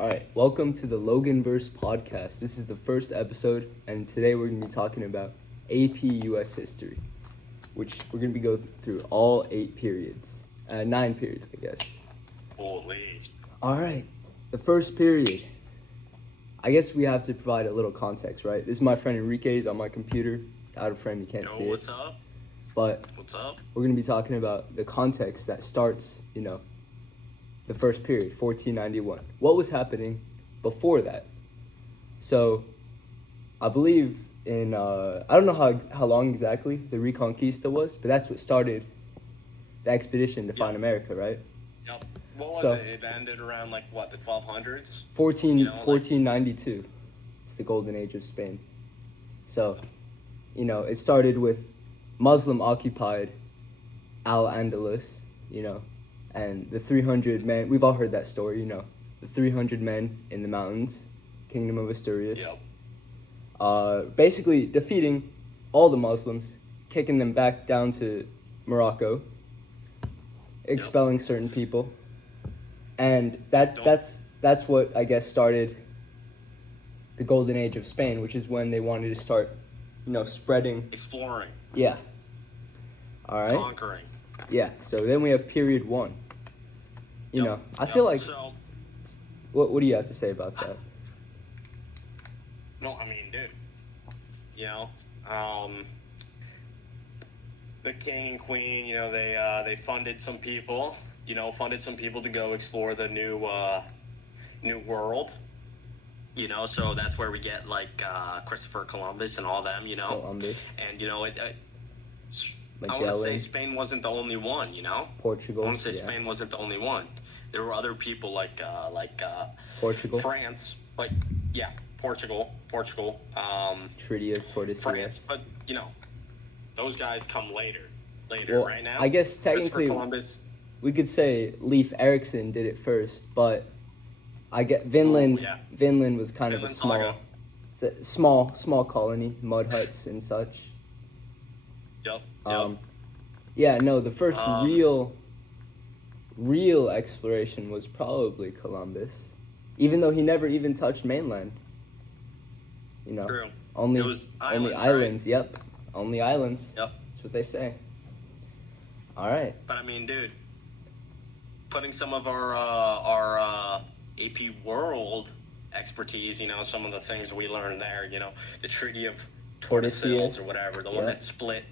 All right, welcome to the loganverse podcast. This is the first episode, and today we're going to be talking about AP US history, which we're going to be going through all 9 periods, I guess. Holy. All right, the first period. I guess we have to provide a little context, right? This is my friend Enrique's on my computer. It's out of frame, you can't see What's it. up? But What's up? we're going to be talking about the context that starts, the first period, 1491. What was happening before that? So, I believe in, I don't know how long exactly the Reconquista was, but that's what started the expedition to find America, right? Yep. What was it? It ended around, the 1200s? 1492. It's the golden age of Spain. So, it started with Muslim-occupied Al-Andalus, and the 300 men, we've all heard that story, the 300 men in the mountains, Kingdom of Asturias. Yep. Basically defeating all the Muslims, kicking them back down to Morocco, expelling certain people. And that's what, I guess, started the golden age of Spain, which is when they wanted to start, spreading. Exploring. Yeah. All right. Conquering. Yeah, so then we have period 1. I feel like... So, what do you have to say about that? no, I mean, dude. The king and queen, they funded some people, to go explore the new world. So that's where we get, Christopher Columbus and all them, Columbus. And, I Magellan. want to say Spain wasn't the only one, Portugal. I want to say Spain wasn't the only one. There were other people like Portugal. France, Portugal. Treaty of Tordesillas. France, but those guys come later. Well, right now. I guess technically Columbus. We could say Leif Erikson did it first, but I get Vinland. Vinland was kind of a small, it's a small colony, mud huts and such. Yep. The first real exploration was probably Columbus, even though he never even touched mainland. True. Only It was only islands, islands. Right? Yep, only islands. Yep. That's what they say. All right. But I mean, dude, putting some of our AP World expertise, some of the things we learned there, the Treaty of Tordesillas or whatever, the one that split,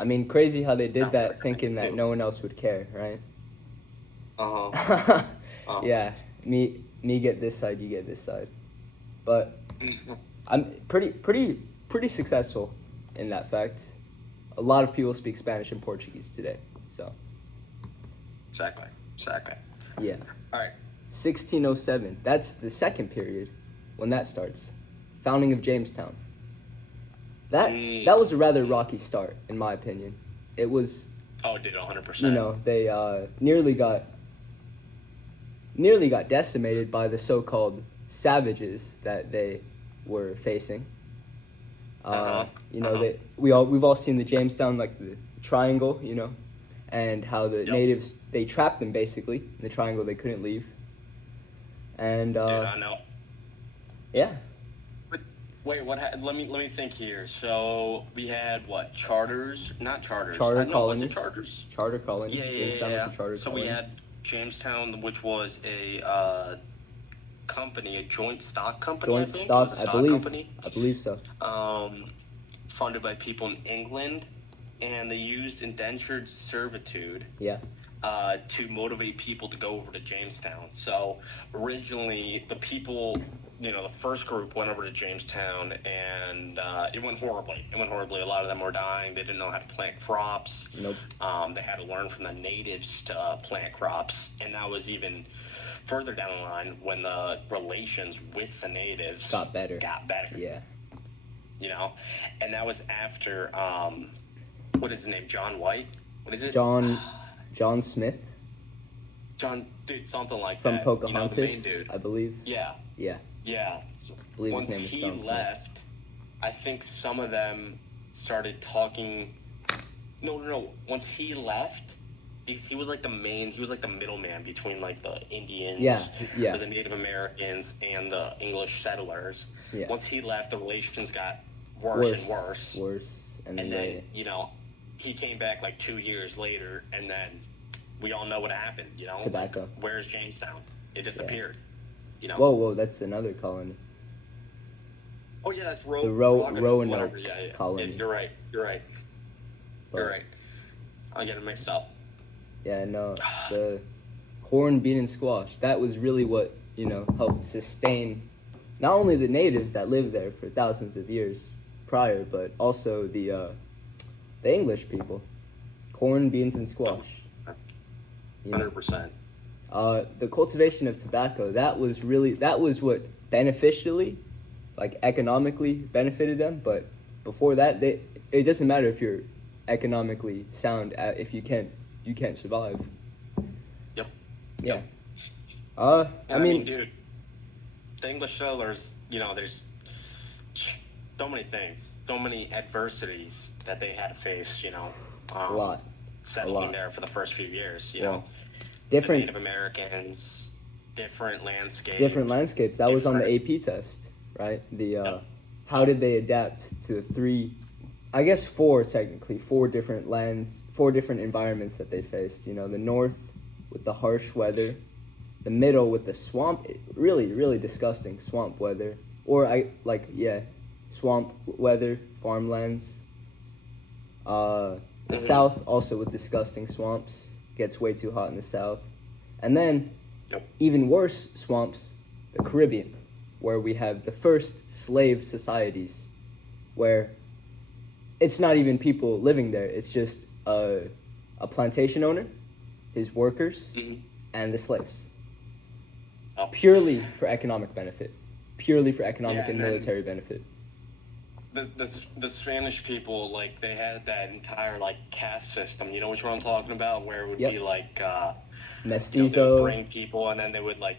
I mean, crazy how they did that, thinking that no one else would care, right? Yeah, me get this side, you get this side, but I'm pretty successful in that fact. A lot of people speak Spanish and Portuguese today, so. Exactly. Yeah. All right. 1607. That's the second period, when that starts. Founding of Jamestown. That was a rather rocky start, in my opinion. It was. Oh, it did 100%. They nearly got decimated by the so-called savages that they were facing. We've all seen the Jamestown, like the triangle, and how the natives, they trapped them basically in the triangle. They couldn't leave. And dude, I know. Yeah. But wait, let me think here. So we had what? Charters? Not charters. Charter colonies. Was it charters? Charter colonies. Jamestown was a charter so colony. we had Jamestown, which was a company, a joint stock company. Joint I think. stock, I believe so. Funded by people in England, and they used indentured servitude. Yeah. To motivate people to go over to Jamestown. So originally, the people, the first group went over to Jamestown, and it went horribly. A lot of them were dying. They didn't know how to plant crops. Nope. They had to learn from the natives to plant crops, and that was even further down the line when the relations with the natives got better. Yeah. And that was after, what is his name? John White? What is it? John Smith. Dude, something like from that. Pocahontas, the main dude. I believe. Yeah. Once he left, I think some of them started talking. No. Once he left, because he was like the middleman between like the Indians Yeah. or the Native Americans and the English settlers. Yeah. Once he left, the relations got worse and worse. And And then then, he came back like 2 years later, and then we all know what happened, tobacco. Like, where's Jamestown? It disappeared, Whoa, that's another colony. Oh, yeah, that's the Roanoke yeah. colony. You're right. You're right. I'm getting mixed up. Yeah, no, the corn, bean, and squash, that was really what, helped sustain not only the natives that lived there for thousands of years prior, but also the English people. Corn, beans, and squash. 100%. The cultivation of tobacco, that was what beneficially, like economically benefited them, but before that, it doesn't matter if you're economically sound, if you can't survive. Yep. Yeah. I mean, dude, the English settlers, there's so many things, so many adversities that they had to face, a lot. Settling there for the first few years, Different the Native Americans, different landscapes. That was on the AP test, right? How did they adapt to four different lands, 4 different environments that they faced. The north with the harsh weather, the middle with the swamp, really, really disgusting swamp weather, swamp weather, farmlands. The south also with disgusting swamps, gets way too hot in the south. And then, even worse swamps, the Caribbean, where we have the first slave societies, where it's not even people living there, it's just a plantation owner, his workers, and the slaves. Purely for economic benefit. Purely for economic and military benefit. The Spanish people, like, they had that entire, like, caste system. You know which one I'm talking about? Where it would be, like, mestizo. They would bring people, and then they would, like,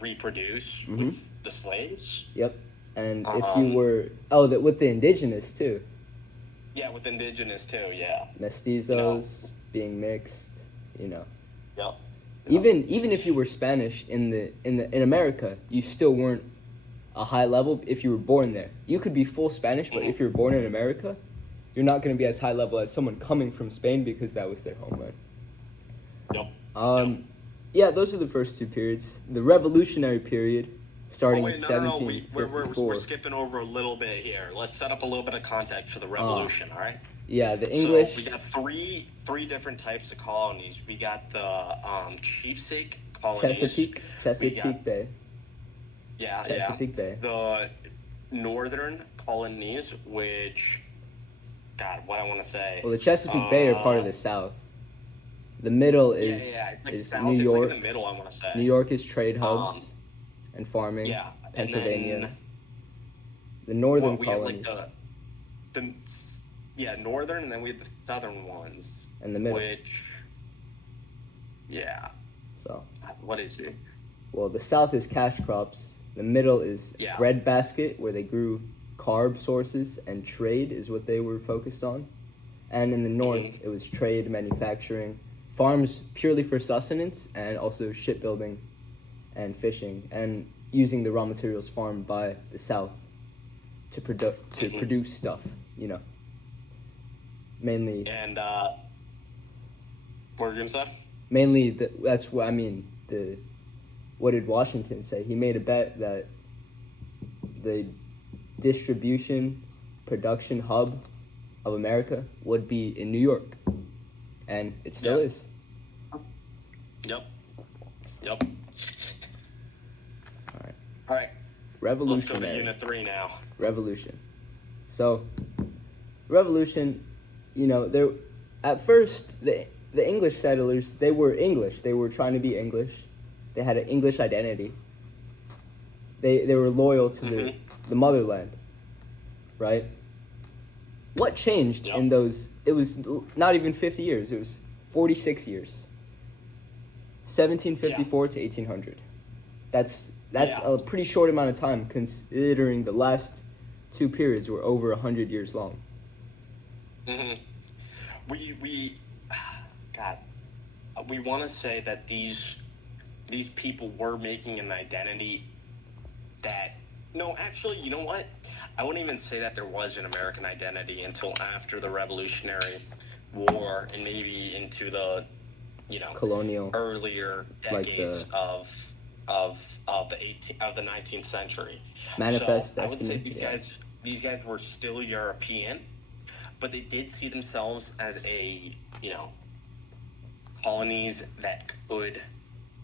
reproduce with the slaves. Yep. And if you were... with the indigenous, too. Yeah, with indigenous, too, yeah. Mestizos, being mixed, Yep. Even if you were Spanish in America, you still weren't a high level if you were born there. You could be full Spanish, but if you're born in America, you're not going to be as high level as someone coming from Spain because that was their homeland. Yep. Yeah, those are the first 2 periods. The Revolutionary period, starting in 1754. We're skipping over a little bit here. Let's set up a little bit of context for the Revolution, all right? Yeah, the English... So we got three different types of colonies. We got the Cheapsake colonies. Chesapeake Bay. Chesapeake Bay. The northern colonies, which... God, what I want to say... Well, the Chesapeake Bay are part of the South. The middle is New York. It's like in the middle, I want to say. New York is trade hubs and farming. Yeah. Pennsylvania. And then, the northern colonies. colonies. We have northern, and then we have the southern ones. And the middle. So. What is it? Well, the south is cash crops. The middle is breadbasket, where they grew carb sources, and trade is what they were focused on. And in the north, it was trade, manufacturing, farms purely for sustenance, and also shipbuilding and fishing, and using the raw materials farmed by the south to produce stuff, Mainly. And what were you gonna say? Mainly, that's what I mean. What did Washington say? He made a bet that the distribution, production hub of America would be in New York, and it still is. Yep. All right. Revolutionary. Let's go to Unit 3 now. Revolution. So, Revolution, there at first the English settlers, they were English. They were trying to be English. They had an English identity. They were loyal to the motherland, right? What changed in those? It was not even 50 years. It was 46 years. 1754 to 1800. That's a pretty short amount of time, considering the last 2 periods were over 100 years long. We God, we want to say that these people were making an identity that. No, actually, you know what? I wouldn't even say that there was an American identity until after the Revolutionary War and maybe into the, colonial, earlier like decades the of the 19th century. Manifest So I would say Destiny. these guys were still European, but they did see themselves as a colonies that could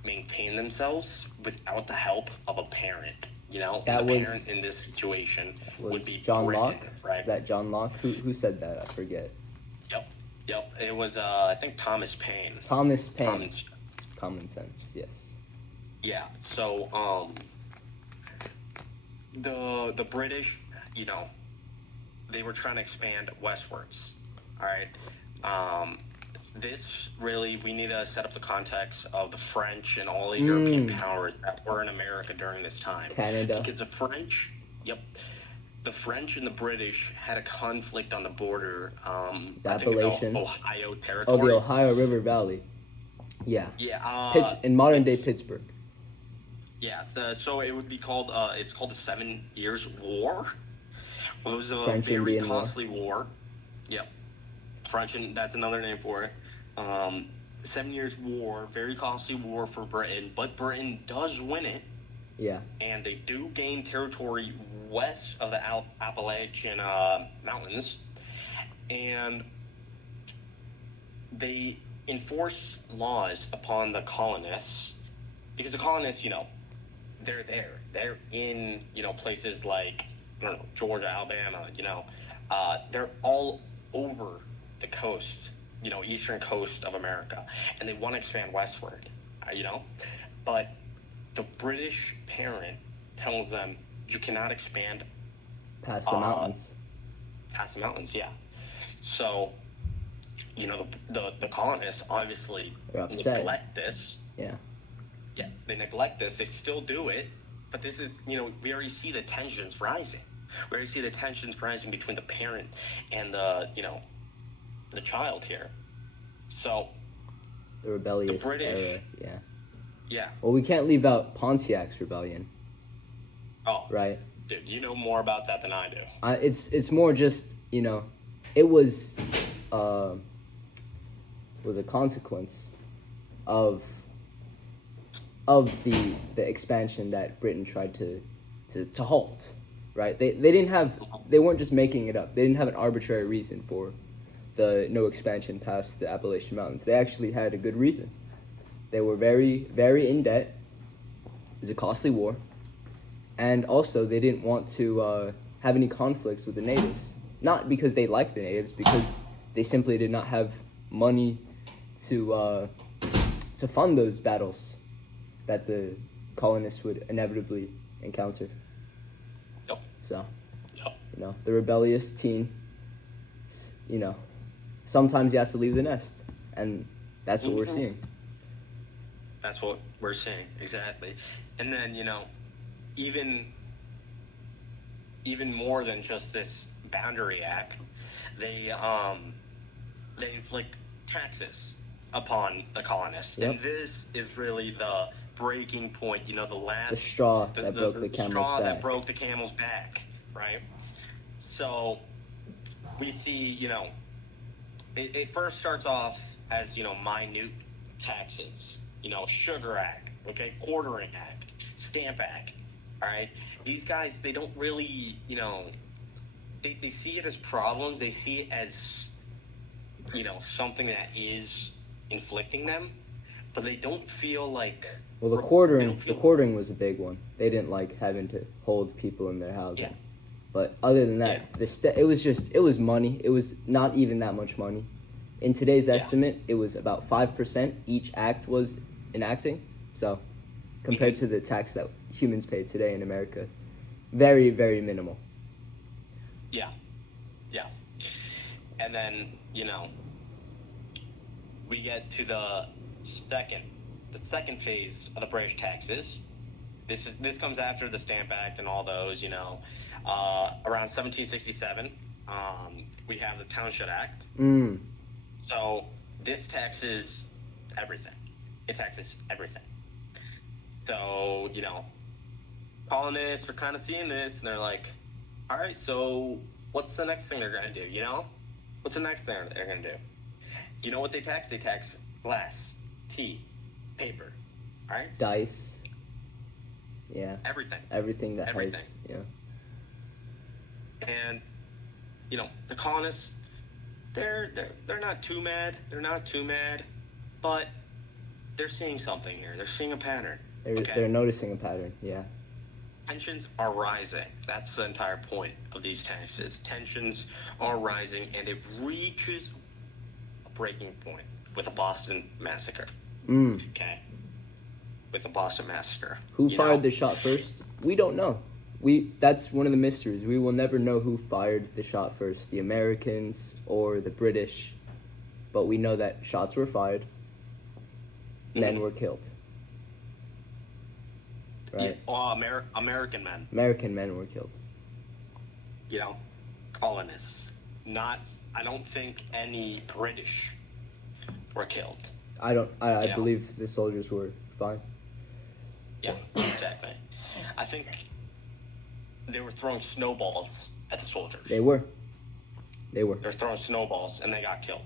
maintain themselves without the help of a parent. And the parent in this situation would be John Britain, Locke. right? Is that John Locke? Who said that? I forget. Yep. It was I think Thomas Paine. Thomas Paine. Common sense. Yes. Yeah. So the British, they were trying to expand westwards. All right. This really, we need to set up the context of the French and all the European powers that were in America during this time. Canada. Because the French and the British had a conflict on the border. The I think Appalachians. in the Ohio territory. The Ohio River Valley. Yeah. Yeah. In modern day Pittsburgh. Yeah. So it would be called. It's called the 7 Years' War. It was a French very Indian costly war. Yep. French, and that's another name for it. 7 Years' War, very costly war for Britain, but Britain does win it. Yeah. And they do gain territory west of the Appalachian Mountains, and they enforce laws upon the colonists, because the colonists, they're there. They're in, places like, I don't know, Georgia, Alabama, they're all over the coast, eastern coast of America, and they want to expand westward, but the British parent tells them you cannot expand past the mountains. Past the mountains, yeah. So, the colonists obviously neglect this. Yeah. Yeah, they neglect this. They still do it, but this is, we already see the tensions rising. We already see the tensions rising between the parent and the child here. So the rebellious the British era, yeah. Yeah. Well, we can't leave out Pontiac's rebellion. Oh. Right. Dude, you know more about that than I do. It's more just, it was a consequence of the expansion that Britain tried to halt, right? They weren't just making it up. They didn't have an arbitrary reason for the no expansion past the Appalachian Mountains. They actually had a good reason. They were very, very in debt. It was a costly war. And also, they didn't want to have any conflicts with the natives. Not because they liked the natives, because they simply did not have money to fund those battles that the colonists would inevitably encounter. Yep. So, yep. The rebellious teen, sometimes you have to leave the nest. And that's what we're seeing. That's what we're seeing, exactly. And then, even more than just this boundary act, they inflict taxes upon the colonists. Yep. And this is really the breaking point, the straw that broke the camel's back. That broke the camel's back, right? So we see, it first starts off as, minute taxes, Sugar Act, okay, Quartering Act, Stamp Act, all right? These guys, they don't really, they see it as problems. They see it as, something that is inflicting them, but they don't feel like... Well, the quartering was a big one. They didn't like having to hold people in their housing. Yeah. But other than that, it was money. It was not even that much money. In today's estimate, it was about 5% each act was enacting. So, compared to the tax that humans pay today in America, very, very minimal. Yeah. And then, we get to the second phase of the British taxes. This comes after the Stamp Act and all those, around 1767, we have the Townshend Act. Mm. So this taxes everything. It taxes everything. So, colonists are kind of seeing this, and they're like, all right, so what's the next thing they're going to do, What's the next thing they're going to do? You know what they tax? They tax glass, tea, paper, all right? Dice. Yeah. Everything. Everything that has, yeah. And, the colonists, they're not too mad. They're not too mad, but they're seeing something here. They're seeing a pattern. They're noticing a pattern, yeah. Tensions are rising. That's the entire point of these taxes. Tensions are rising, and it reaches a breaking point with the Boston Massacre. Okay? With the Boston Massacre. Who fired the shot first? We don't know. That's one of the mysteries. We will never know who fired the shot first, the Americans or the British. But we know that shots were fired. Men were killed. Right? Yeah, American men. American men were killed. Colonists. I don't think any British were killed. I believe the soldiers were fine. Yeah, exactly. I think they were throwing snowballs at the soldiers. They were. They were throwing snowballs, and they got killed.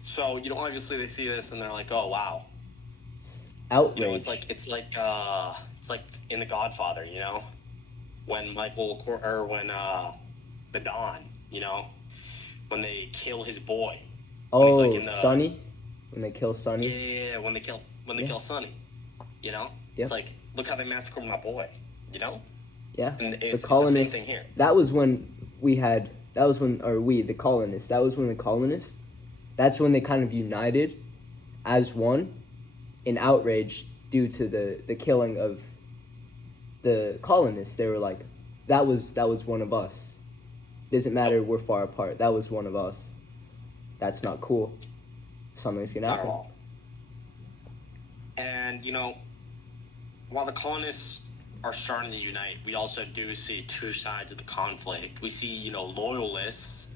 So, obviously they see this, and they're like, oh, wow. Outrage. It's like in The Godfather, when the Don, when they kill his boy. Oh, Sonny? When they kill Sonny? Yeah, when they kill Sonny. Yep. It's like, look how they massacred my boy, Yeah. And the colonists, the same thing here. the colonists, that's when they kind of united as one in outrage due to the killing of the colonists. They were like, that was one of us. Doesn't matter, we're far apart. That was one of us. That's not cool. Something's gonna happen. Not at all. And while the colonists are starting to unite, we also do see two sides of the conflict. We see, loyalists,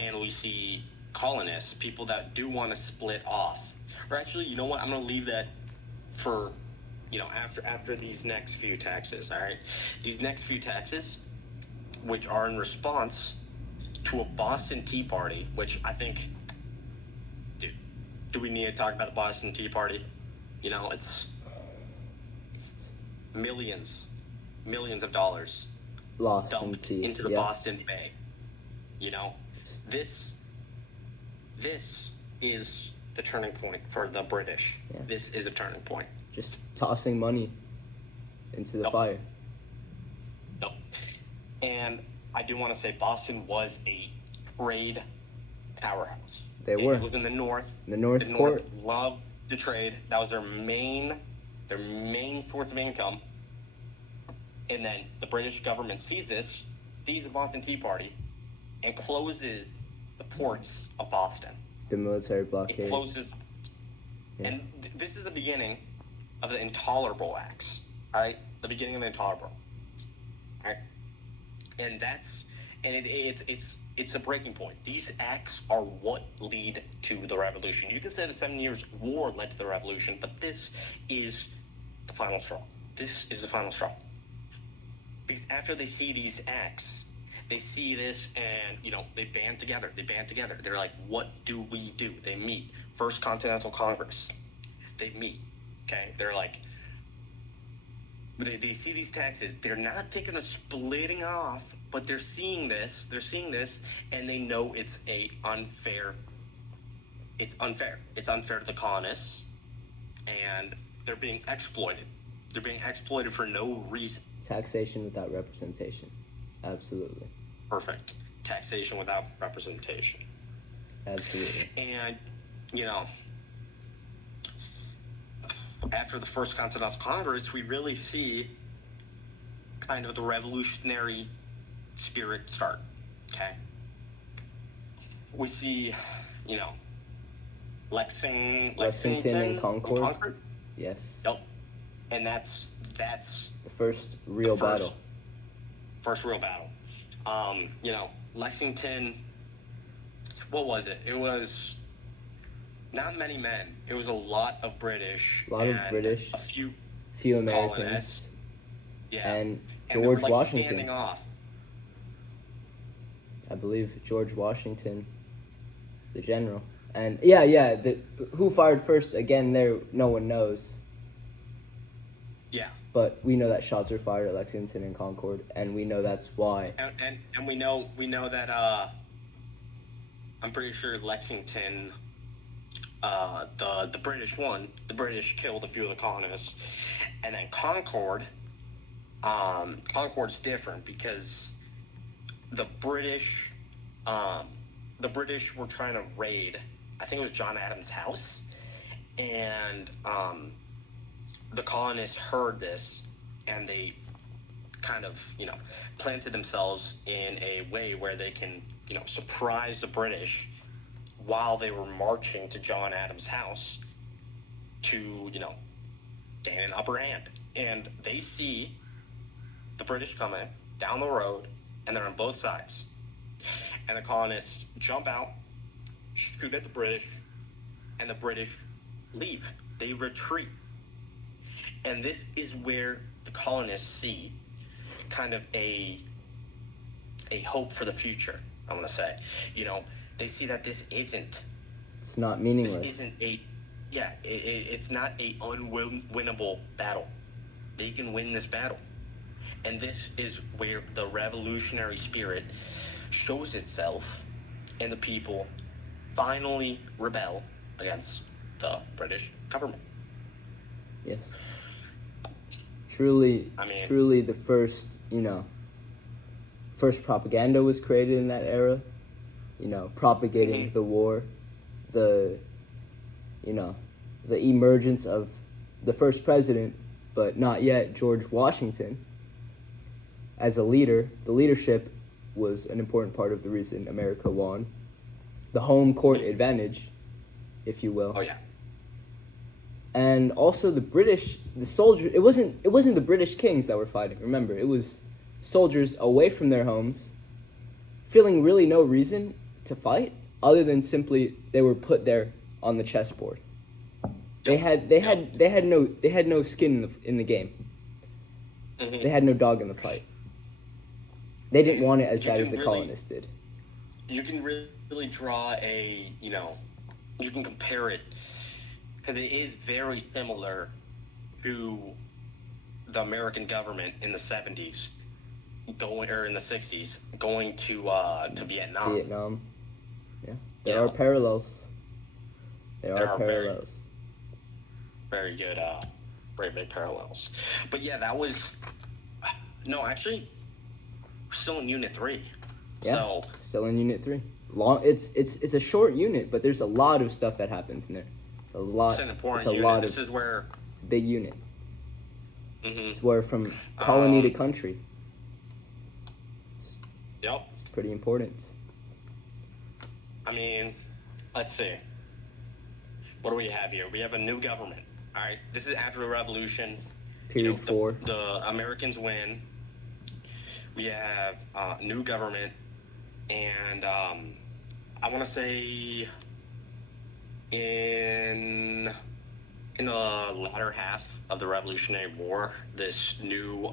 and we see colonists, people that do want to split off. Or actually, you know what? I'm going to leave that for, after these next few taxes, all right? These next few taxes, which are in response to a Boston Tea Party, which I think, dude, do we need to talk about the Boston Tea Party? It's millions of dollars lost dumped into the Boston Bay. This is the turning point for the British. Yeah. This is a turning point. Just tossing money into the fire. Nope. And I do want to say Boston was a trade powerhouse. They were. It was in the north. The North Port. Loved to trade. That was their main source of income. And then the British government sees the Boston Tea Party, and closes the ports of Boston. The military blockade. It closes. Yeah. And this is the beginning of the Intolerable Acts, all right? The beginning of the Intolerable, all right? And it's a breaking point. These acts are what lead to the revolution. You can say the 7 Years' War led to the revolution, but this is the final straw. This is the final straw. Because after they see these acts, they see this and, they band together. They're like, what do we do? They meet. First Continental Congress. They meet. Okay? They're like, they see these taxes. They're not thinking of splitting off, but they're seeing this. And they know it's unfair. It's unfair. It's unfair to the colonists. And they're being exploited. They're being exploited for no reason. Taxation without representation. Absolutely. Perfect. Taxation without representation. Absolutely. And, after the First Continental Congress, we really see kind of the revolutionary spirit start. Okay? We see, Lexington and Concord. Yes. Yep. And that's the first real battle. First real battle. Lexington, what was it? It was not many men. It was a lot of British A lot of and British, a few few Americans, colonists. Yeah. and And they were George like Washington. standing off. I believe George Washington is the general. And yeah, who fired first, again, there no one knows. Yeah. But we know that shots were fired at Lexington and Concord, and we know that's why. And we know that I'm pretty sure Lexington, the British won. The British killed a few of the colonists, and then Concord. Concord's different because the British, were trying to raid. I think it was John Adams' house, and the colonists heard this, and they kind of, planted themselves in a way where they can, surprise the British while they were marching to John Adams' house to, gain an upper hand. And they see the British coming down the road, and they're on both sides. And the colonists jump out, shoot at the British, and the British leave. They retreat. And this is where the colonists see kind of a hope for the future, I want to say. They see that it's not meaningless. This isn't it's not a unwinnable battle. They can win this battle. And this is where the revolutionary spirit shows itself, and the people finally rebel against the British government. Yes. Truly the first, first propaganda was created in that era, propagating the war, the emergence of the first president, but not yet George Washington, as a leader. The leadership was an important part of the reason America won. The home court advantage, if you will. Oh, yeah. And also the soldiers, it wasn't the British kings that were fighting. Remember, it was soldiers away from their homes, feeling really no reason to fight other than simply they were put there on the chessboard. They had no skin in the game. Mm-hmm. They had no dog in the fight. They didn't want it as bad as the colonists did. You can really draw you can compare it, because it is very similar to the American government in the 70s, in the 60s, going to Vietnam. Yeah. There are parallels. There are parallels. Very good, very big parallels. But yeah, that was... No, actually, we're still in Unit 3. Yeah, so, still in Unit 3. It's a short unit, but there's a lot of stuff that happens in there. It's a lot. It's an important unit. This is where... Big unit. Mm-hmm. It's where from colony to country. Yep. It's pretty important. I mean, let's see. What do we have here? We have a new government. All right. This is after the revolution. Period 4. The Americans win. We have new government. And I want to say in the latter half of the Revolutionary War, this new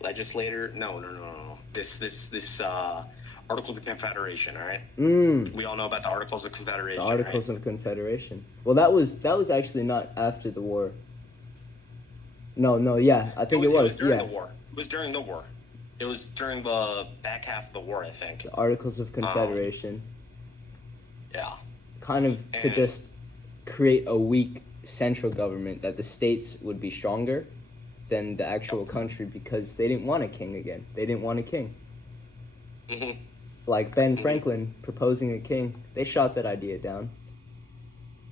legislator, no, this Articles of Confederation, all right? We all know about the Articles of Confederation. The Articles of Confederation. Well, that was actually not after the war. No, yeah, I think it was. It was during the war. It was during the war. It was during the back half of the war, I think. The Articles of Confederation. Yeah. Kind of to just create a weak central government, that the states would be stronger than the actual country, because they didn't want a king again. They didn't want a king. Mm-hmm. Like Ben Franklin proposing a king, they shot that idea down.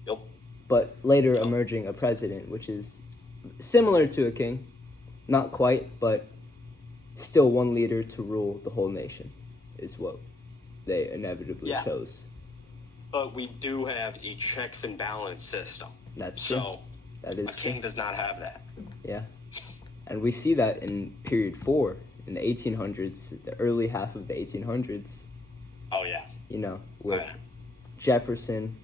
Yep. But later emerging a president, which is similar to a king, not quite, but still one leader to rule the whole nation, is what they inevitably chose. But we do have a checks and balance system. That's true. So that is a king does not have that. Yeah. And we see that in period 4, in the 1800s, the early half of the 1800s. Oh, yeah. With Jefferson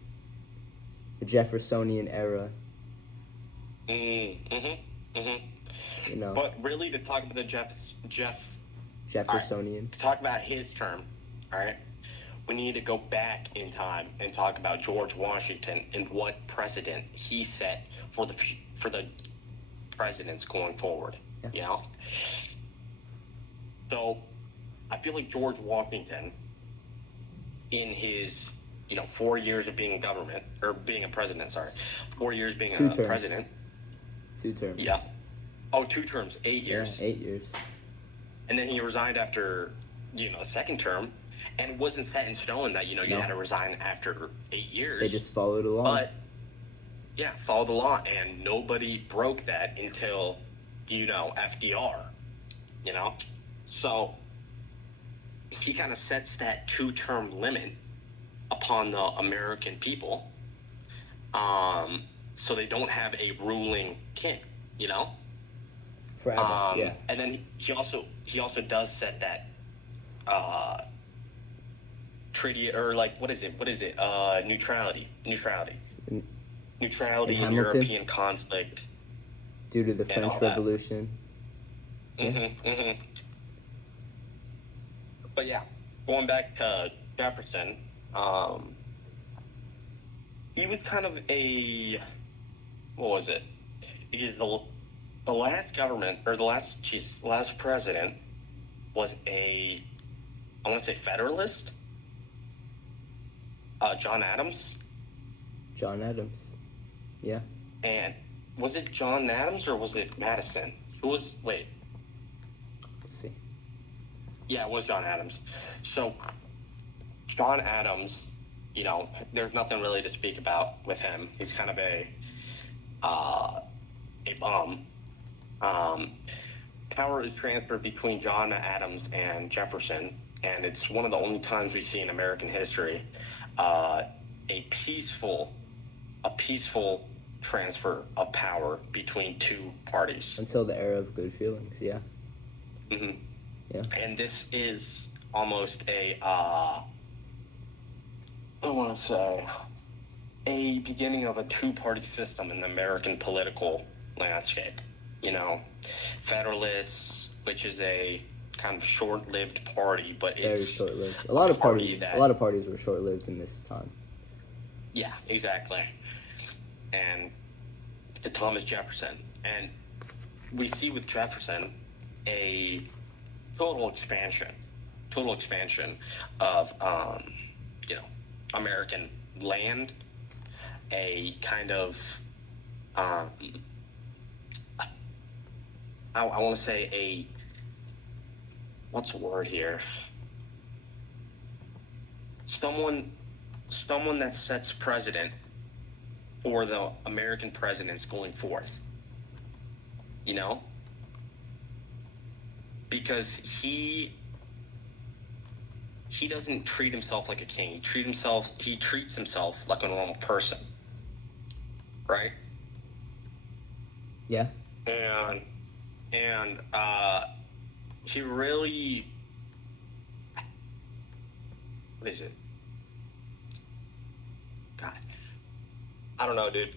the Jeffersonian era. You know, But really, to talk about the Jeffersonian. to talk about his term, all right, we need to go back in time and talk about George Washington and what precedent he set for the presidents going forward. Yeah. You know, so I feel like George Washington, in his 4 years of being in government or being a president, 4 years being Two a terms. president. 2 terms. Yeah. Oh, 2 terms, 8 years. Yeah, 8 years. And then he resigned after, the second term, and it wasn't set in stone that, you No. had to resign after 8 years. They just followed along. But, yeah, followed the law, and nobody broke that until, FDR, So, he kind of sets that 2-term limit upon the American people, so they don't have a ruling king, Forever, yeah. And then he also does set that treaty, or what is it? Neutrality In in Hamilton? European conflict due to the and French all that. Revolution. But yeah, going back to Jefferson, he was kind of a, what was it? Because the last government, or the last president was I want to say Federalist. John Adams. John Adams. Yeah. And was it John Adams or was it Madison? Let's see. Yeah, it was John Adams. So, John Adams, there's nothing really to speak about with him. He's kind of a bum. Power is transferred between John Adams and Jefferson, and it's one of the only times we see in American history a peaceful transfer of power between 2 parties. Until the era of good feelings, yeah. Yeah. And this is almost I want to say, a beginning of a 2-party system in the American political landscape. Federalists, which is a kind of short-lived party, but Very it's short-lived. A lot of parties were short-lived in this time. Yeah, exactly. And to Thomas Jefferson, and we see with Jefferson a total expansion of American land, a kind of I want to say what's the word here? Someone that sets precedent for the American presidents going forth. Because he doesn't treat himself like a king. He treats himself like a normal person. Right? Yeah. And he really, what is it? God, I don't know, dude.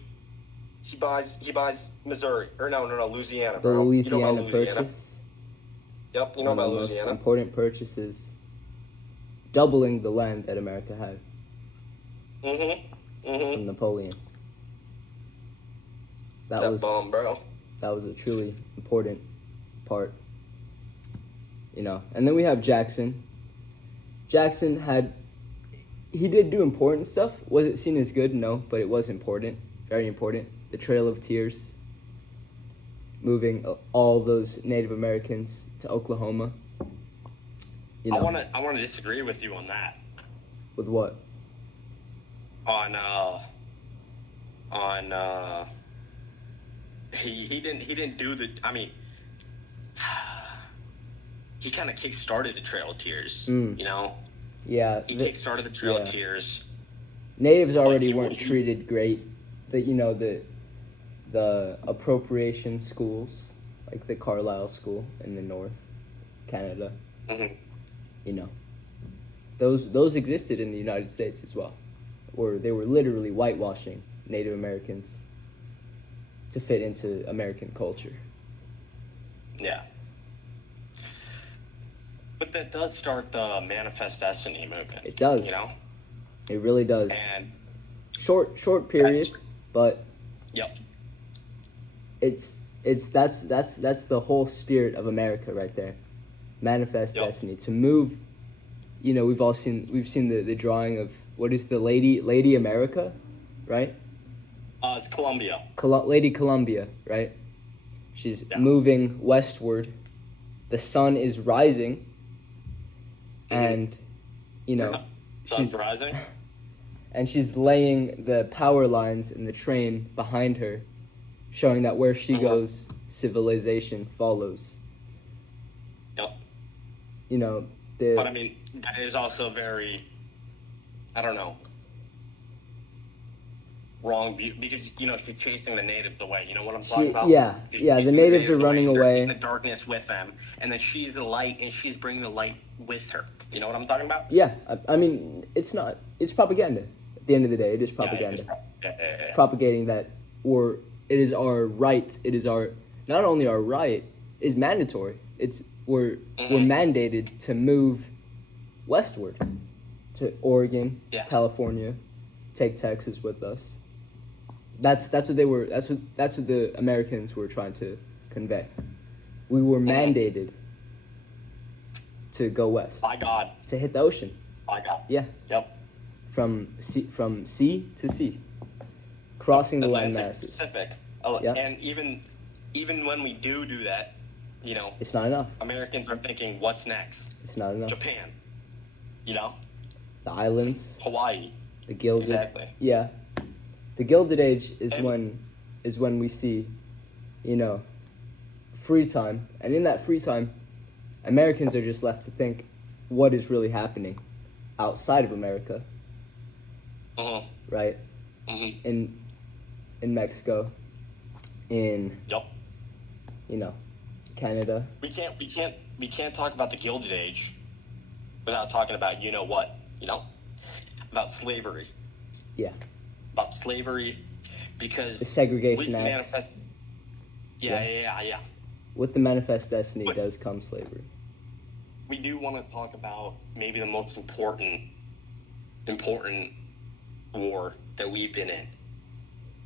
He buys Missouri, or no, Louisiana, The bro. Louisiana Purchase. Yep, you know about Louisiana. Most important purchases, doubling the land that America had. From Napoleon. That was bomb, bro. That was a truly important part. And then we have Jackson. Jackson he did do important stuff. Was it seen as good? No, but it was important. Very important. The Trail of Tears. Moving all those Native Americans to Oklahoma. I want to disagree with you on that. With what? He didn't do the, I mean, he kind of kick-started the Trail of Tears, Yeah. He kick-started the Trail of Tears. Natives already weren't treated great. The appropriation schools, like the Carlisle School in the North, Canada. Those existed in the United States as well, where they were literally whitewashing Native Americans to fit into American culture. Yeah. But that does start the Manifest Destiny movement. It does. You know? It really does. And short period, but yep. It's that's the whole spirit of America right there. Manifest destiny, to move. You know, we've seen the drawing of what is the Lady America, right? It's Columbia. Lady Columbia, right? She's moving westward. The sun is rising, and you know, sun's rising. And she's laying the power lines in the train behind her, showing that where she goes, civilization follows. Yep. You know, but I mean, that is also very, I don't know, wrong view, because, you know, she's chasing the natives away. You know what I'm talking about? Yeah, the natives are running away. In the darkness with them, and then she's the light, and she's bringing the light with her. You know what I'm talking about? Yeah, I mean, it's propaganda. At the end of the day, it is propaganda. Propagating that, or it is our right. It is not only our right, it is mandatory. We're mandated to move westward to Oregon, California, take Texas with us. That's what they were. That's what the Americans were trying to convey. We were mandated to go west. By God. To hit the ocean. By God. Yeah. Yep. From sea to sea, crossing the land masses. Pacific. Oh, yep. And even when we do that, you know, it's not enough. Americans are thinking, what's next? It's not enough. Japan. You know. The islands. Hawaii. The Gilded. Exactly. Yeah. The Gilded Age is when we see, you know, free time, and in that free time, Americans are just left to think what is really happening outside of America. Right? In Mexico, in you know, Canada. We can't talk about the Gilded Age without talking about, you know what, you know, about slavery. Yeah. About slavery, because the Segregation Act. Yeah. With the Manifest Destiny does come slavery. We do want to talk about maybe the most important war that we've been in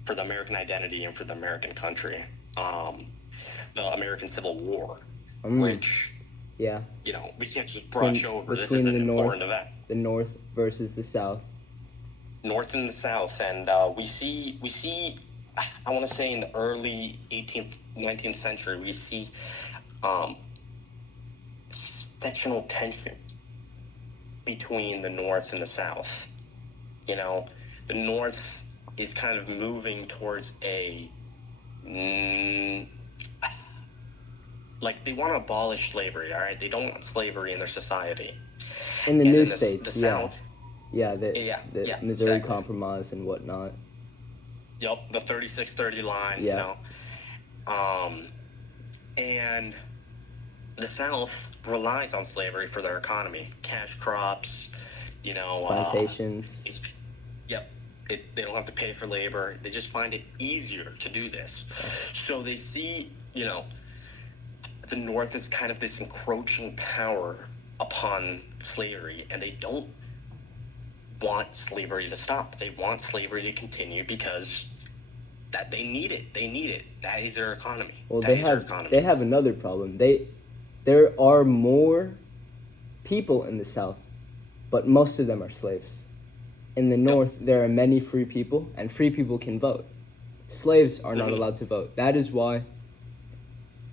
for the American identity and for the American country, the American Civil War, which, you know, we can't just brush over. This is an important event. The North versus the South. North and the South, and we see, I want to say in the early 18th, 19th century, we see sectional tension between the North and the South. You know, the North is kind of moving towards like, they want to abolish slavery, all right? They don't want slavery in their society. In the new states, the South. Yeah, the Missouri Compromise and whatnot. Yep, the 36-30 line, you know. And the South relies on slavery for their economy. Cash crops, you know. Plantations. They don't have to pay for labor. They just find it easier to do this. So they see, you know, the North is kind of this encroaching power upon slavery, and they don't want slavery to stop. They want slavery to continue because that they need it. They need it. That is their economy. Well, they have another problem. There are more people in the South, but most of them are slaves. In the North, there are many free people, and free people can vote. Slaves are not allowed to vote. That is why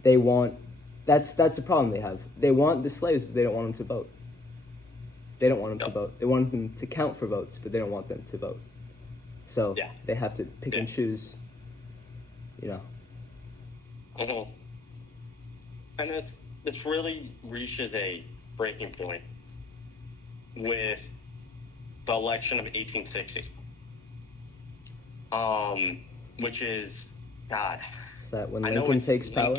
they want. That's the problem they have. They want the slaves, but they don't want them to vote. They don't want them to vote. They want them to count for votes, but they don't want them to vote. So they have to pick and choose, you know. And this really reaches a breaking point with the election of 1860. Which is, God. Is that when Lincoln takes power?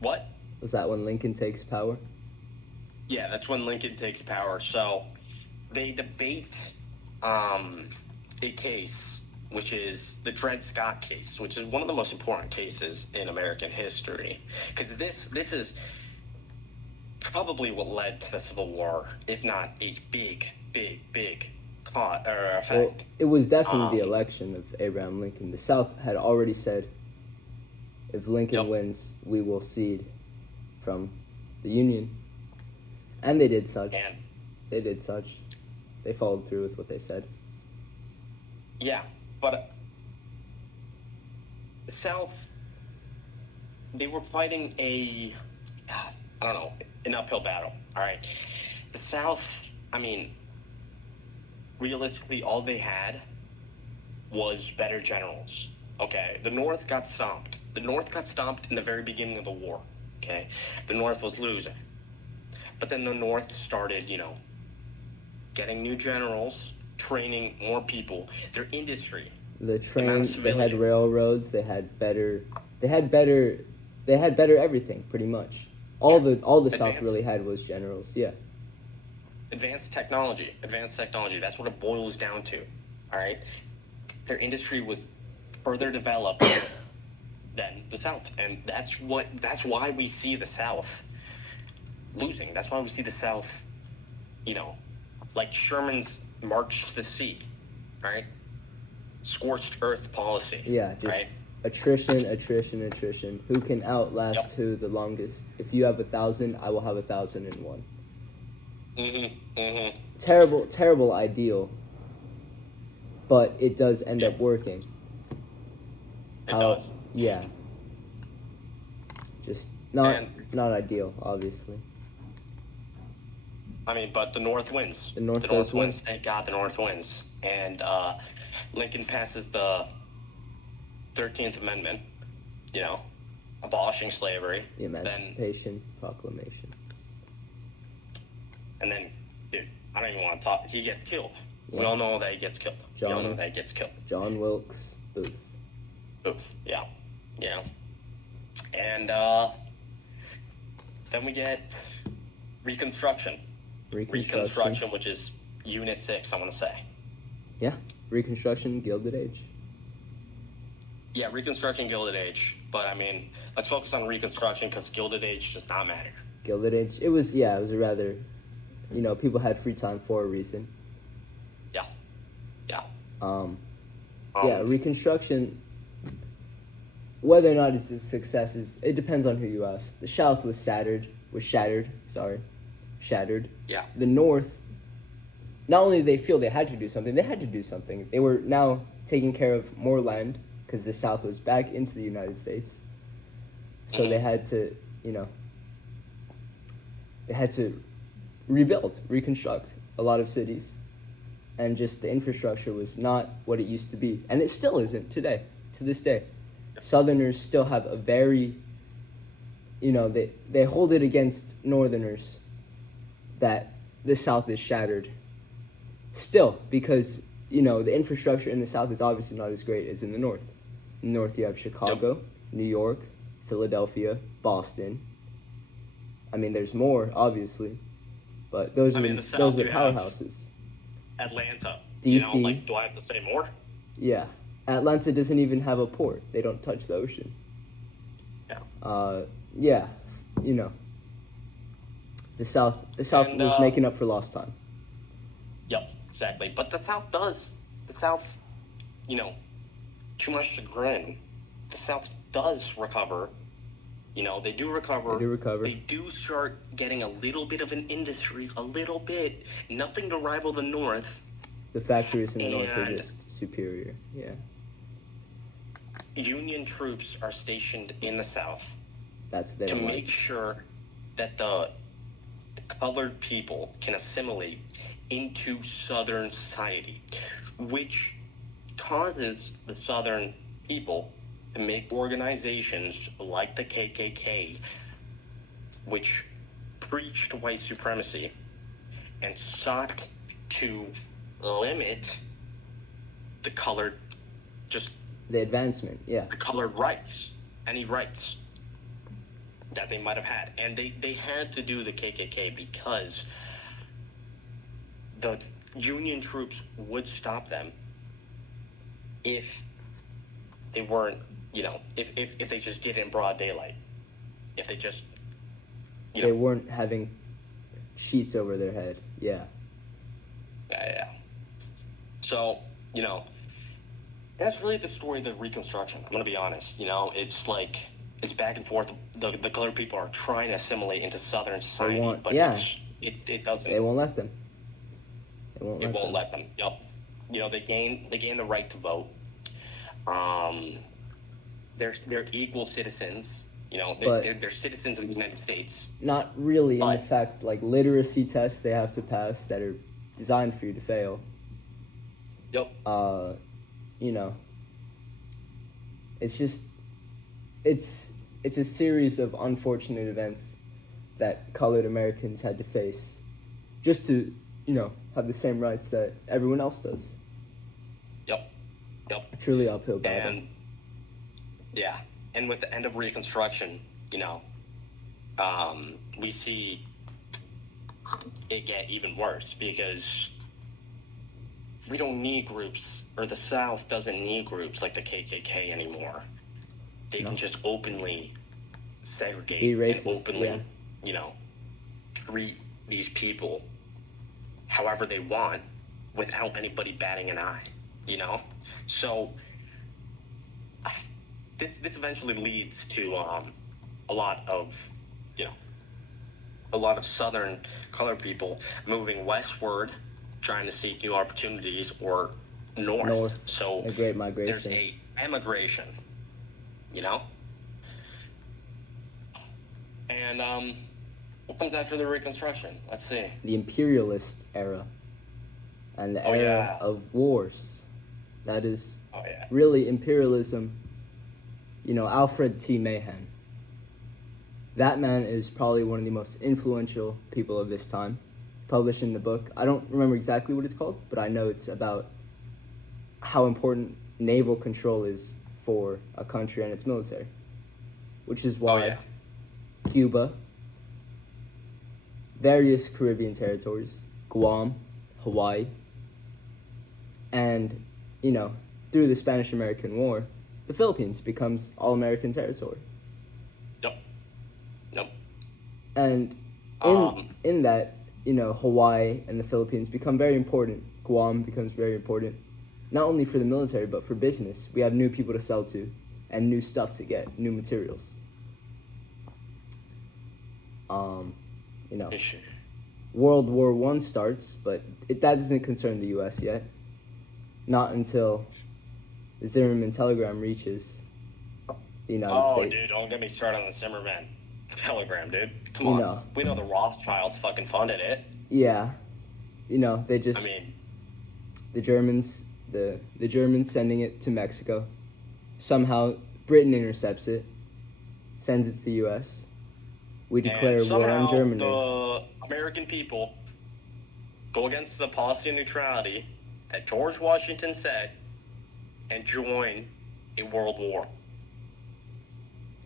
What? Was that when Lincoln takes power? Yeah, that's when Lincoln takes power. So they debate a case, which is the Dred Scott case, which is one of the most important cases in American history, because this is probably what led to the Civil War, if not a big effect. Well, it was definitely the election of Abraham Lincoln. The South had already said, if Lincoln wins, we will cede from the Union. And they did such. They followed through with what they said. Yeah, but the South, they were fighting an uphill battle, all right? The South, I mean, realistically, all they had was better generals, okay? The North got stomped. The North got stomped in the very beginning of the war, okay? The North was losing. But then the North started, getting new generals, training more people, their industry. They had railroads, they had better everything, pretty much. All the South really had was generals, yeah. Advanced technology, that's what it boils down to, all right? Their industry was further developed than the South, and that's why we see the South losing. That's why we see the South, like Sherman's March to the Sea, right? Scorched earth policy. Yeah, just right? attrition. Who can outlast who the longest? If you have 1,000, I will have 1,001. Terrible ideal, but it does end up working. It does. Yeah. Just not ideal, obviously. I mean, but the North wins. The North wins. Thank God the North wins. And Lincoln passes the 13th Amendment, abolishing slavery. The Emancipation Proclamation. And then, dude, I don't even want to talk. He gets killed. Yeah. We all know that he gets killed. John Wilkes Booth, yeah. And then we get Reconstruction, which is Unit 6, I want to say. Yeah, Reconstruction, Gilded Age. Yeah, Reconstruction, Gilded Age. But, I mean, let's focus on Reconstruction because Gilded Age does not matter. Gilded Age, it was a rather, people had free time for a reason. Yeah. Reconstruction, whether or not it's a success, it depends on who you ask. The South was shattered. Yeah. The North, not only did they feel they had to do something, They were now taking care of more land because the South was back into the United States. So they had to, reconstruct a lot of cities. And just the infrastructure was not what it used to be. And it still isn't to this day. Southerners still have a very, they hold it against Northerners that the South is shattered. Still, because, the infrastructure in the South is obviously not as great as in the North. In the North, you have Chicago, New York, Philadelphia, Boston. I mean, there's more, obviously, but those are the powerhouses. Atlanta, DC. Do I have to say more? Yeah. Atlanta doesn't even have a port. They don't touch the ocean. Yeah. The South was making up for lost time. Yep, exactly. But the South does. The South, too much chagrin. The South does recover. They do recover. They do start getting a little bit of an industry, a little bit. Nothing to rival the North. The factories in the North are just superior, yeah. Union troops are stationed in the South to make sure that the colored people can assimilate into Southern society, which causes the Southern people to make organizations like the KKK, which preached white supremacy and sought to limit the colored, the advancement, yeah. The colored rights, any rights that they might have had. And they had to do the KKK because the Union troops would stop them if they weren't, if they just did it in broad daylight, if they just, They weren't having sheets over their head. Yeah. Yeah. So, that's really the story of the Reconstruction. I'm going to be honest. It's like, it's back and forth. The colored people are trying to assimilate into Southern society, but it doesn't. They won't let them. It won't let them. Yep. They gain the right to vote. They're equal citizens. They're citizens of the United States. Not really, in the fact, like, literacy tests they have to pass that are designed for you to fail. Yep. It's just, it's a series of unfortunate events that colored Americans had to face just to, have the same rights that everyone else does. Yep. A truly uphill battle. And with the end of Reconstruction, we see it get even worse because we don't need groups, or the South doesn't need groups like the KKK anymore. They can just openly segregate, be racist, and openly, treat these people however they want without anybody batting an eye, So this eventually leads to a lot of Southern colored people moving westward, trying to seek new opportunities, or north. So a great migration. There's a emigration, And what comes after the Reconstruction? Let's see. The imperialist era, and the era of wars. That is really imperialism. Alfred T. Mahan. That man is probably one of the most influential people of this time. Published in the book. I don't remember exactly what it's called, but I know it's about how important naval control is for a country and its military. Which is why Cuba, various Caribbean territories, Guam, Hawaii, and, through the Spanish-American War, the Philippines becomes all-American territory. Yep. And in that, Hawaii and the Philippines become very important. Guam becomes very important, not only for the military, but for business. We have new people to sell to and new stuff to get, new materials. World War I starts, but that doesn't concern the U.S. yet. Not until the Zimmerman telegram reaches the United States. Dude, don't get me started on the Zimmerman telegram, dude. Come on. We know the Rothschilds fucking funded it. Yeah. They just... the Germans sending it to Mexico. Somehow, Britain intercepts it, sends it to the U.S. We declare war on Germany. The American people go against the policy of neutrality that George Washington said and join a world war.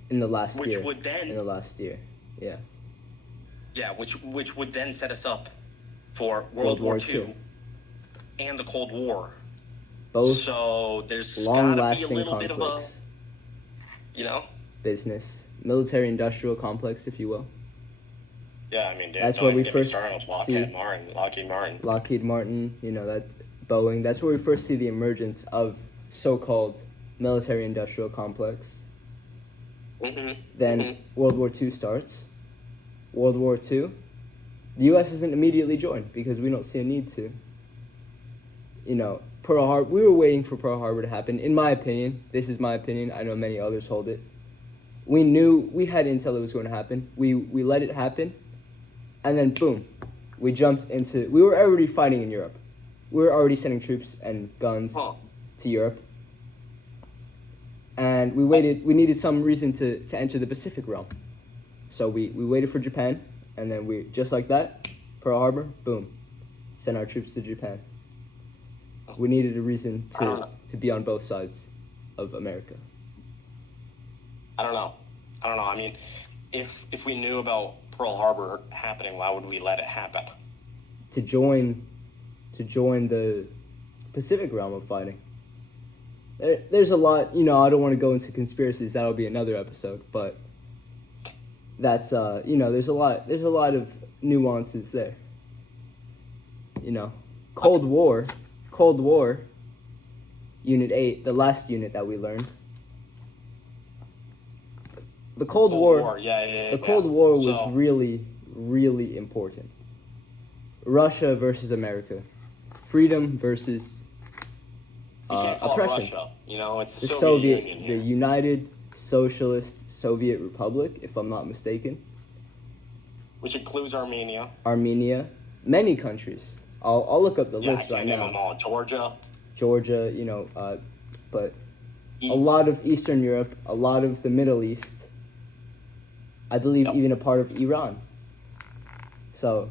In the last year. Yeah. Yeah, which would then set us up for World War II and the Cold War. Both so there's long-lasting gotta be a little conflicts. Bit of a, business, military-industrial complex, if you will. Yeah, dude, that's where we first see Lockheed Martin. That Boeing. That's where we first see the emergence of so-called military-industrial complex. Then World War II starts. World War II, the U.S. doesn't immediately join because we don't see a need to. Pearl Harbor, we were waiting for Pearl Harbor to happen. In my opinion, this is my opinion, I know many others hold it. We had intel it was going to happen. We let it happen, and then boom, we were already fighting in Europe. We were already sending troops and guns to Europe. And we needed some reason to enter the Pacific realm. So we waited for Japan, and then we, just like that, Pearl Harbor, boom, sent our troops to Japan. We needed a reason to be on both sides of America. I don't know. If we knew about Pearl Harbor happening, why would we let it happen? To join the Pacific realm of fighting. there's a lot, you know, I don't want to go into conspiracies. That'll be another episode, but that's you know, there's a lot of nuances there. You know, Cold War, Unit 8, the last unit that we learned. The Cold War, the Cold War was really, really important. Russia versus America, freedom versus you can't call oppression. It Russia. You know, it's The Soviet Union here. the United Socialist Soviet Republic, if I'm not mistaken. Which includes Armenia. Armenia, many countries. I'll look up the list right now. I can't name them all. Georgia, you know, but East. A lot of Eastern Europe, a lot of the Middle East. I believe even a part of Iran. So,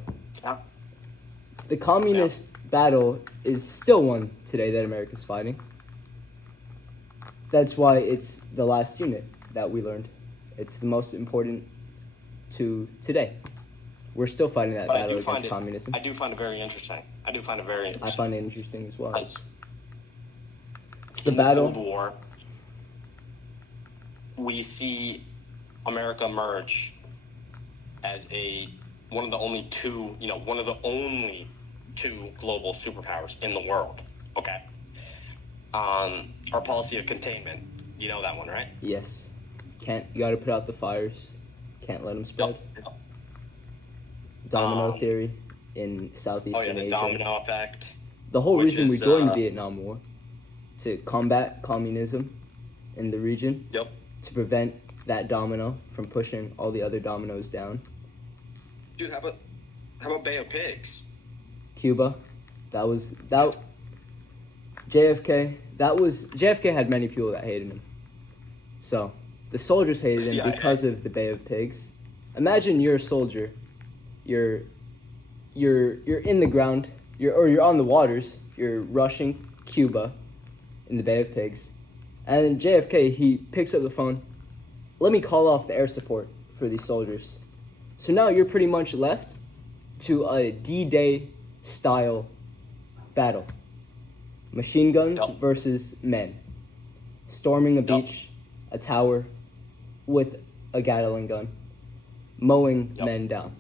the communist battle is still one today that America's fighting. That's why it's the last unit that we learned. It's the most important to today. We're still fighting that battle against communism. I do find it very interesting. I find it interesting as well. It's the battle. Cold War, we see America emerge as one of the only two global superpowers in the world. Okay. Our policy of containment, you know that one, right? Yes. You gotta put out the fires. Can't let them spread. Yep. Domino theory in Southeastern Asia. The domino effect. The whole reason we joined the Vietnam War, to combat communism in the region. Yep. To prevent that domino from pushing all the other dominoes down. Dude, how about Bay of Pigs? Cuba, JFK had many people that hated him. So the soldiers hated him because of the Bay of Pigs. Imagine you're a soldier, you're in the ground, you're on the waters, you're rushing Cuba in the Bay of Pigs, and JFK, he picks up the phone. Let me call off the air support for these soldiers. So now you're pretty much left to a D-Day style battle. Machine guns versus men. Storming a beach, a tower, with a Gatling gun. Mowing men down.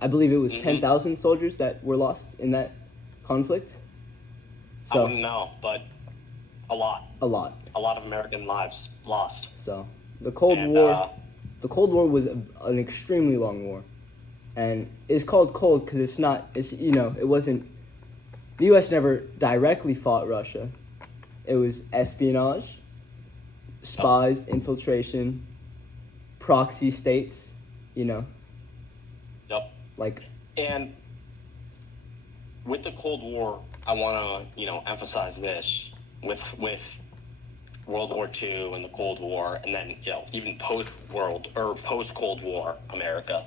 I believe it was 10,000 soldiers that were lost in that conflict. So, I wouldn't know, but a lot. A lot. A lot of American lives lost. So, the Cold War was an extremely long war. And it's called cold because it wasn't, the U.S. never directly fought Russia. It was espionage, spies, infiltration, proxy states, you know. Yep. And with the Cold War, I want to, emphasize this with World War II and the Cold War, and then, even post-Cold War America.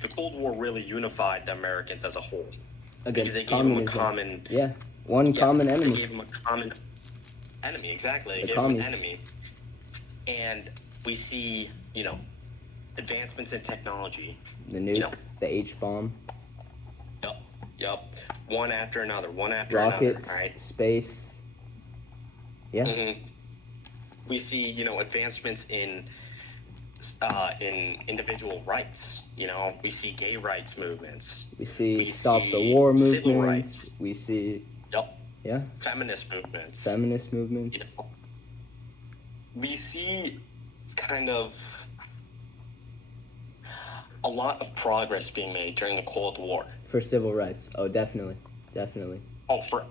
The Cold War really unified the Americans as a whole. Against because they communism. gave them a common... common enemy. They gave them a common enemy, exactly. They gave them an enemy. And we see, advancements in technology. The nuke, the H-bomb. Yep. One after another. Rockets, all right? Space. Yeah. Mm-hmm. We see, advancements in individual rights. We see gay rights movements. We see stop the war movements. Civil rights. We see. Yep. Yeah. Feminist movements. We see kind of a lot of progress being made during the Cold War. For civil rights. Oh, definitely. Oh, for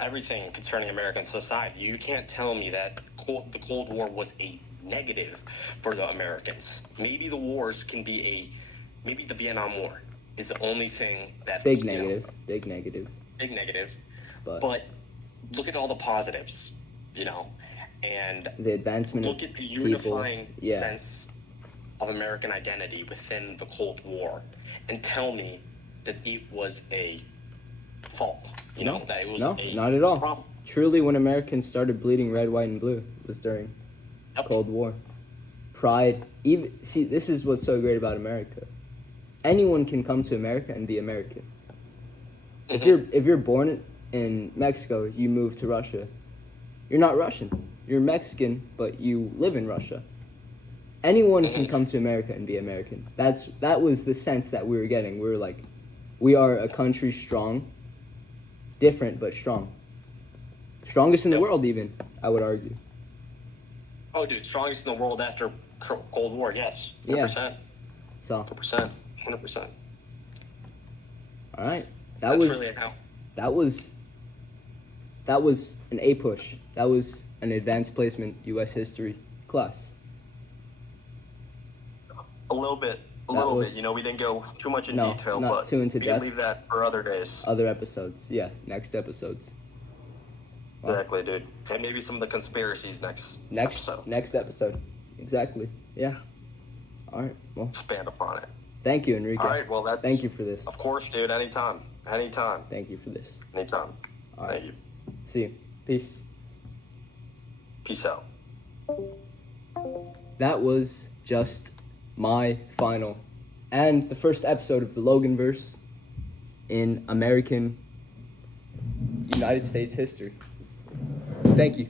everything concerning American society. You can't tell me that the Cold War was a negative for the Americans. Maybe the wars can be maybe the Vietnam War is the only thing that big negative. But look at all the positives, and the advancement. Look at the unifying sense of American identity within the Cold War, and tell me that it was a fault. That it was not at all. Problem. Truly, when Americans started bleeding red, white, and blue, was during Cold War. Pride. This is what's so great about America. Anyone can come to America and be American. Mm-hmm. If you're born in Mexico, you move to Russia. You're not Russian. You're Mexican, but you live in Russia. Anyone can come to America and be American. That was the sense that we were getting. We were like, we are a country strong, different but strong. Strongest in the world, even, I would argue. Oh, dude, strongest in the world after Cold War, yes. 100%. Yeah. So. 100%. 100%. All right. That's really how. That was an APUSH. That was an advanced placement U.S. history class. A little bit. You know, we didn't go too much in detail, not but too into we depth. can leave that for other days. Other episodes. Yeah, next episodes. Wow. Exactly, dude. And maybe some of the conspiracies next episode. Next episode. Exactly. Yeah. All right. Well, expand upon it. Thank you, Enrique. All right. Well, thank you for this. Of course, dude. Anytime. Thank you for this. Anytime. All right. Thank you. See you. Peace. Peace out. That was just my final and the first episode of the Loganverse in American United States history. Thank you.